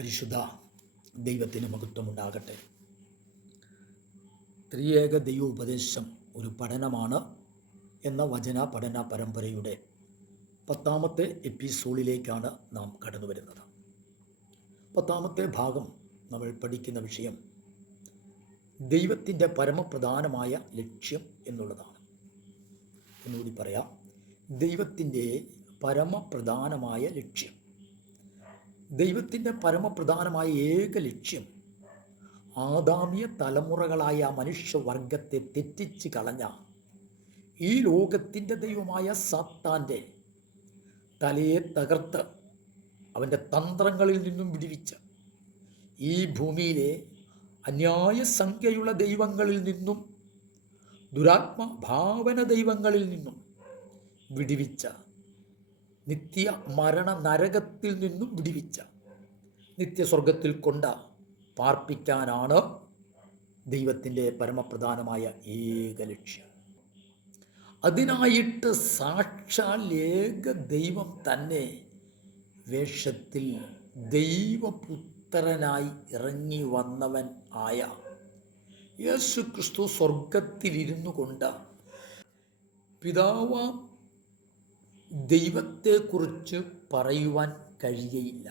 പരിശുദ്ധ ദൈവത്തിന് മഹത്വമുണ്ടാകട്ടെ. ത്രിയേക ദൈവ ഉപദേശം ഒരു പഠനമാണ് എന്ന വചന പഠന പരമ്പരയുടെ 10ാമത്തെ എപ്പിസോഡിലേക്കാണ് നാം കടന്നു വരുന്നത്. 10ാമത്തെ ഭാഗം നമ്മൾ പഠിക്കുന്ന വിഷയം ദൈവത്തിൻ്റെ പരമപ്രധാനമായ ലക്ഷ്യം എന്നുള്ളതാണ്. ഒന്നുകൂടി പറയാം, ദൈവത്തിൻ്റെ പരമപ്രധാനമായ ലക്ഷ്യം. ദൈവത്തിൻ്റെ പരമപ്രധാനമായ ഏക ലക്ഷ്യം ആദാമിയ തലമുറകളായ മനുഷ്യവർഗത്തെ തെറ്റിച്ച് കളഞ്ഞ ഈ ലോകത്തിൻ്റെ ദൈവമായ സാത്താൻ്റെ തലയെ തകർത്ത് അവൻ്റെ തന്ത്രങ്ങളിൽ നിന്നും വിടുവിച്ച് ഈ ഭൂമിയിലെ അന്യായ സംഖ്യയുള്ള ദൈവങ്ങളിൽ നിന്നും ദുരാത്മ ഭാവന ദൈവങ്ങളിൽ നിന്നും വിടുവിച്ച, നിത്യ മരണ നരകത്തിൽ നിന്നും വിടുവിച്ച നിത്യസ്വർഗത്തിൽ കൊണ്ട് പാർപ്പിക്കാനാണ് ദൈവത്തിൻ്റെ പരമപ്രധാനമായ ഏക ലക്ഷ്യം. അതിനായിട്ട് സാക്ഷാൽ ഏക ദൈവം തന്നെ വേഷത്തിൽ ദൈവപുത്രനായി ഇറങ്ങി വന്നവൻ ആയ യേശു ക്രിസ്തു സ്വർഗത്തിലിരുന്നു കൊണ്ട് പിതാവാം ദൈവത്തെക്കുറിച്ച് പറയുവാൻ കഴിയയില്ല.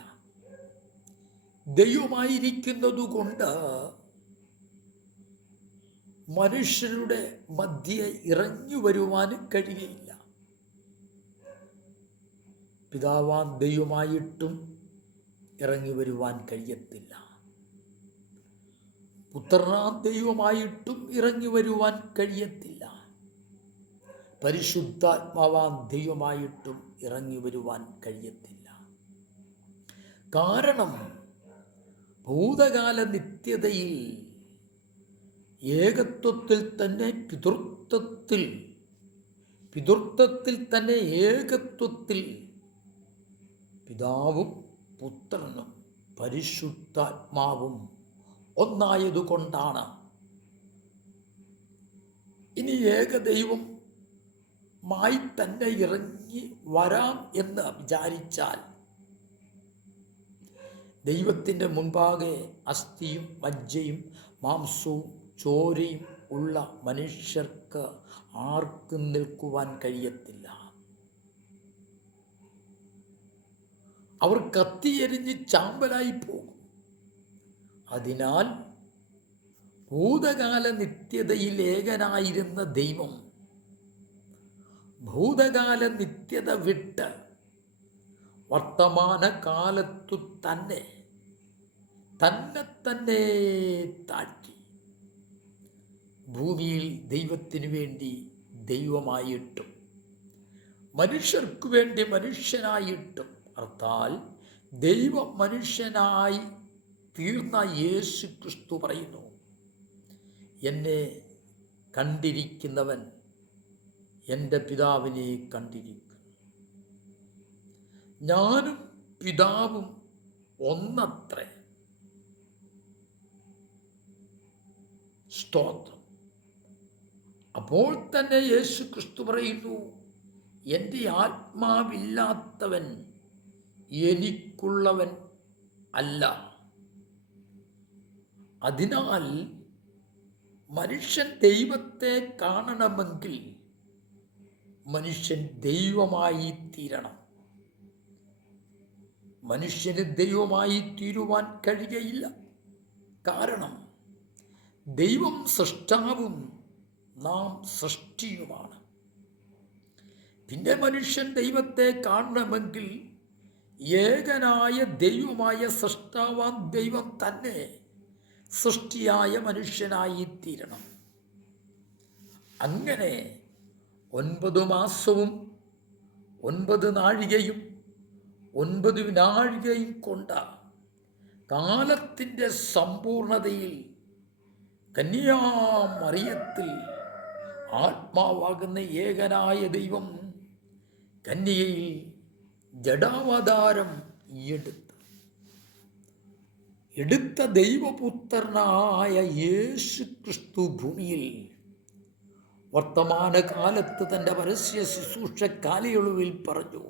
ദൈവമായിരിക്കുന്നതുകൊണ്ട് മനുഷ്യരുടെ മധ്യേ ഇറങ്ങി വരുവാൻ കഴിയയില്ല. പിതാവാൻ ദൈവമായിട്ടും ഇറങ്ങി വരുവാൻ കഴിയത്തില്ല. പുത്രനാം ദൈവമായിട്ടും ഇറങ്ങി വരുവാൻ കഴിയത്തില്ല. പരിശുദ്ധാത്മാവാൻ ദൈവമായിട്ടും ഇറങ്ങി വരുവാൻ കഴിയത്തില്ല. കാരണം ഭൂതകാല നിത്യതയിൽ ഏകത്വത്തിൽ തന്നെ പിതൃത്വത്തിൽ തന്നെ ഏകത്വത്തിൽ പിതാവും പുത്രനും പരിശുദ്ധാത്മാവും ഒന്നായതുകൊണ്ടാണ് ഇനി ഏകദൈവം മായി തന്നെ ഇറങ്ങി വരാം എന്ന് വിചാരിച്ചാൽ ദൈവത്തിൻ്റെ മുൻപാകെ അസ്ഥിയും മജ്ജയും മാംസവും ചോരയും ഉള്ള മനുഷ്യർക്ക് ആർക്കും നിൽക്കുവാൻ കഴിയത്തില്ല. അവർ കത്തിയെരിഞ്ഞ് ചാമ്പലായി പോകും. അതിനാൽ ഭൂതകാല നിത്യതയിൽ ഏകനായിരുന്ന ദൈവം ഭൂതകാല നിത്യത വിട്ട് വർത്തമാന കാലത്തു തന്നെ താഴ്ത്തി ഭൂമിയിൽ ദൈവത്തിനു വേണ്ടി ദൈവമായിട്ടും മനുഷ്യർക്കു വേണ്ടി മനുഷ്യനായിട്ടും അർത്ഥാൽ ദൈവ മനുഷ്യനായി തീർന്ന യേശു ക്രിസ്തു പറയുന്നു, എന്നെ കണ്ടിരിക്കുന്നവൻ എൻ്റെ പിതാവിനെ കണ്ടിരിക്കുന്നു. ഞാനും പിതാവും ഒന്നത്രേ. സ്തോത്രം. അപ്പോൾ തന്നെ യേശു ക്രിസ്തു പറയുന്നു, എൻ്റെ ആത്മാവില്ലാത്തവൻ എനിക്കുള്ളവൻ അല്ല. അതിനാൽ മനുഷ്യൻ ദൈവത്തെ കാണണമെങ്കിൽ മനുഷ്യൻ ദൈവമായി തീരണം. മനുഷ്യന് ദൈവമായി തീരുവാൻ കഴിയുകയില്ല. കാരണം ദൈവം സൃഷ്ടാവും നാം സൃഷ്ടിയുമാണ്. പിന്നെ മനുഷ്യൻ ദൈവത്തെ കാണണമെങ്കിൽ ഏകനായ ദൈവമായ സൃഷ്ടാവാൻ ദൈവം തന്നെ സൃഷ്ടിയായ മനുഷ്യനായി തീരണം. അങ്ങനെ 9 മാസവും 9 നാഴികയും 9 വിനാഴികയും കൊണ്ട കാലത്തിൻ്റെ സമ്പൂർണതയിൽ കന്യാമറിയത്തിൽ ആത്മാവാകുന്ന ഏകനായ ദൈവം കന്യകയിൽ ജഡാവതാരം എടുത്ത ദൈവപുത്രനായ യേശു ക്രിസ്തു ഭൂമിയിൽ വർത്തമാനകാലത്ത് തൻ്റെ പരസ്യ ശുശ്രൂഷ കാലയളവിൽ പറഞ്ഞു,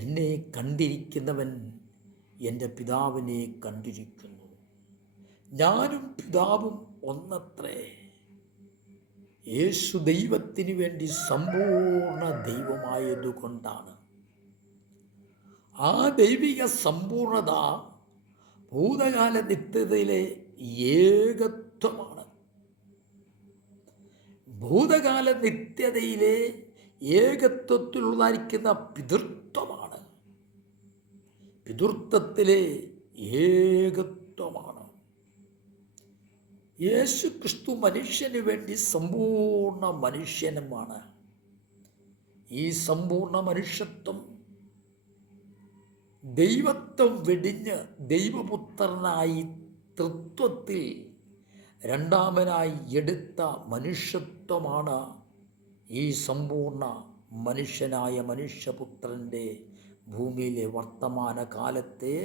എന്നെ കണ്ടിരിക്കുന്നവൻ എൻ്റെ പിതാവിനെ കണ്ടിരിക്കുന്നു. ഞാനും പിതാവും ഒന്നത്രേ. യേശു ദൈവത്തിന് വേണ്ടി സമ്പൂർണ്ണ ദൈവമായതുകൊണ്ടാണ്. ആ ദൈവിക സമ്പൂർണത ഭൂതകാല നിത്യതയിലെ ഏകത്വമാണ്. ഭൂതകാല നിത്യതയിലെ ഏകത്വത്തിലുള്ളതായിരിക്കുന്ന പിതൃത്വമാണ്. പിതൃത്വത്തിലെ ഏകത്വമാണ്. യേശു ക്രിസ്തു മനുഷ്യന് വേണ്ടി സമ്പൂർണ്ണ മനുഷ്യനുമാണ്. ഈ സമ്പൂർണ്ണ മനുഷ്യത്വം ദൈവത്വം വെടിഞ്ഞ് ദൈവപുത്രനായി തൃത്വത്തിൽ രണ്ടാമനായി എടുത്ത മനുഷ്യത്വമാണ് ഈ സമ്പൂർണ്ണ മനുഷ്യനായ മനുഷ്യപുത്രൻ്റെ ഭൂമിയിലെ വർത്തമാന കാലത്തെ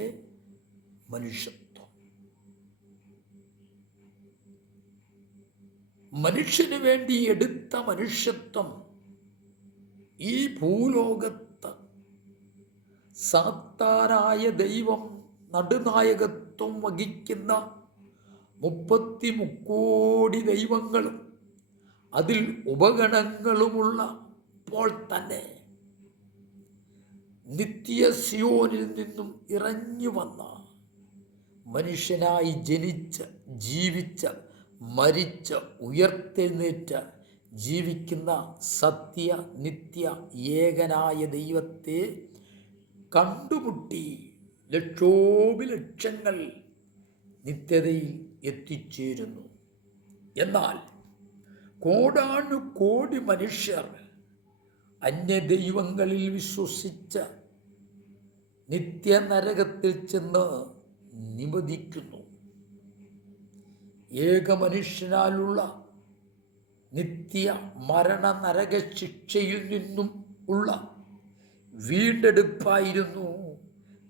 മനുഷ്യത്വം. മനുഷ്യന് വേണ്ടി എടുത്ത മനുഷ്യത്വം ഈ ഭൂലോകത്ത് സാത്താനായ ദൈവം നടുനായകത്വം വഹിക്കുന്ന 33 കോടി ദൈവങ്ങളും അതിൽ ഉപഗണങ്ങളുമുള്ളപ്പോൾ തന്നെ നിത്യ സിയോനിൽ നിന്നും ഇറങ്ങി വന്ന മനുഷ്യനായി ജനിച്ച് ജീവിച്ച് മരിച്ച് ഉയർത്തെഴുന്നേറ്റ് ജീവിക്കുന്ന സത്യ നിത്യ ഏകനായ ദൈവത്തെ കണ്ടുമുട്ടി ലക്ഷോപലക്ഷങ്ങൾ നിത്യതയിൽ എത്തിച്ചേരുന്നു. എന്നാൽ കോടാനുകോടി മനുഷ്യർ അന്യദൈവങ്ങളിൽ വിശ്വസിച്ച് നിത്യനരകത്തിൽ ചെന്ന് നിബദിക്കുന്നു. ഏകമനുഷ്യനാലുള്ള നിത്യ മരണ നരക ശിക്ഷയിൽ നിന്നും ഉള്ള വീണ്ടെടുപ്പായിരുന്നു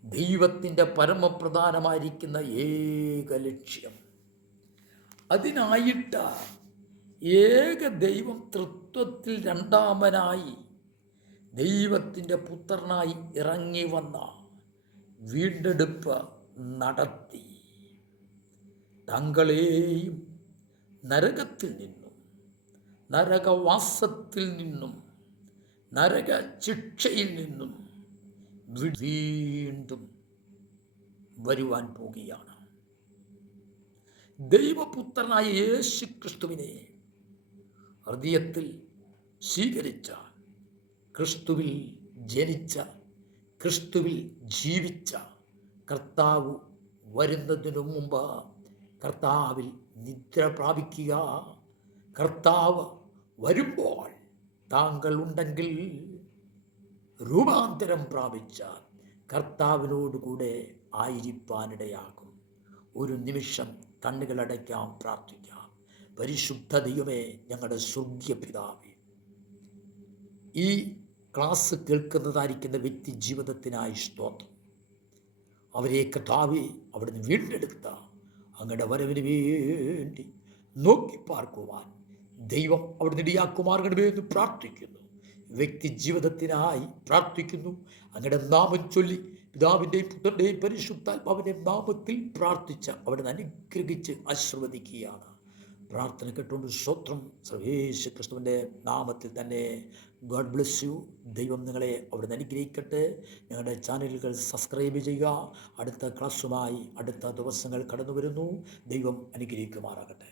ദൈവത്തിൻ്റെ പരമപ്രധാനമായിരിക്കുന്ന ഏക ലക്ഷ്യം. അതിനായിട്ട് ഏക ദൈവം തൃത്വത്തിൽ രണ്ടാമനായി ദൈവത്തിൻ്റെ പുത്രനായി ഇറങ്ങി വന്ന വീണ്ടെടുപ്പ് നടത്തി. തങ്ങളെയും നരകത്തിൽ നിന്നും നരകവാസത്തിൽ നിന്നും നരക ശിക്ഷയിൽ നിന്നും വീണ്ടും വരുവാൻ പോകുകയാണ്. ദൈവപുത്രനായ യേശു ക്രിസ്തുവിനെ ഹൃദയത്തിൽ സ്വീകരിച്ച, ക്രിസ്തുവിൽ ജനിച്ച, ക്രിസ്തുവിൽ ജീവിച്ച കർത്താവ് വരുന്നതിനു മുമ്പ് കർത്താവിൽ നിദ്ര പ്രാപിക്കുക. കർത്താവ് വരുമ്പോൾ താങ്കൾ ഉണ്ടെങ്കിൽ രൂപാന്തരം പ്രാപിച്ച കർത്താവിനോടുകൂടെ ആയിരിക്കാനിടയാകും. ഒരു നിമിഷം കണ്ണുകളടയ്ക്കാം, പ്രാർത്ഥിക്കാം. പരിശുദ്ധ ദൈവമേ, ഞങ്ങളുടെ സ്വർഗീയ പിതാവേ, ഈ ക്ലാസ് കേൾക്കുന്നതായിരിക്കുന്ന വ്യക്തി ജീവിതത്തിനായി സ്തോത്രം. അവരെ കർത്താവേ അവിടുന്ന് വീണ്ടെടുത്ത അങ്ങയുടെ വരവിന് വേണ്ടി നോക്കി പാർക്കുവാൻ ദൈവം അവിടുന്ന് ഇടയാക്കുമാറുകണമേ എന്ന് പ്രാർത്ഥിക്കുന്നു. വ്യക്തി ജീവിതത്തിനായി പ്രാർത്ഥിക്കുന്നു. അങ്ങയുടെ നാമം ചൊല്ലി പിതാവിൻ്റെയും പുത്രൻ്റെയും പരിശുദ്ധാത്മാവിൻ്റെയും നാമത്തിൽ പ്രാർത്ഥിച്ച അവിടുന്ന് അനുഗ്രഹിച്ച് ആശീർവദിക്കുകയാണ്. പ്രാർത്ഥന കേട്ടുകൊണ്ട് സ്തോത്രം. സർവേശ്വര ക്രിസ്തുവിൻ്റെ നാമത്തിൽ തന്നെ. God bless you. ദൈവം നിങ്ങളെ അവിടുന്ന് അനുഗ്രഹിക്കട്ടെ. ഞങ്ങളുടെ ചാനലുകൾ സബ്സ്ക്രൈബ് ചെയ്യുക. അടുത്ത ക്ലാസ്സുമായി അടുത്ത ദിവസങ്ങൾ കടന്നു വരുന്നു. ദൈവം അനുഗ്രഹിക്കുമാറാകട്ടെ.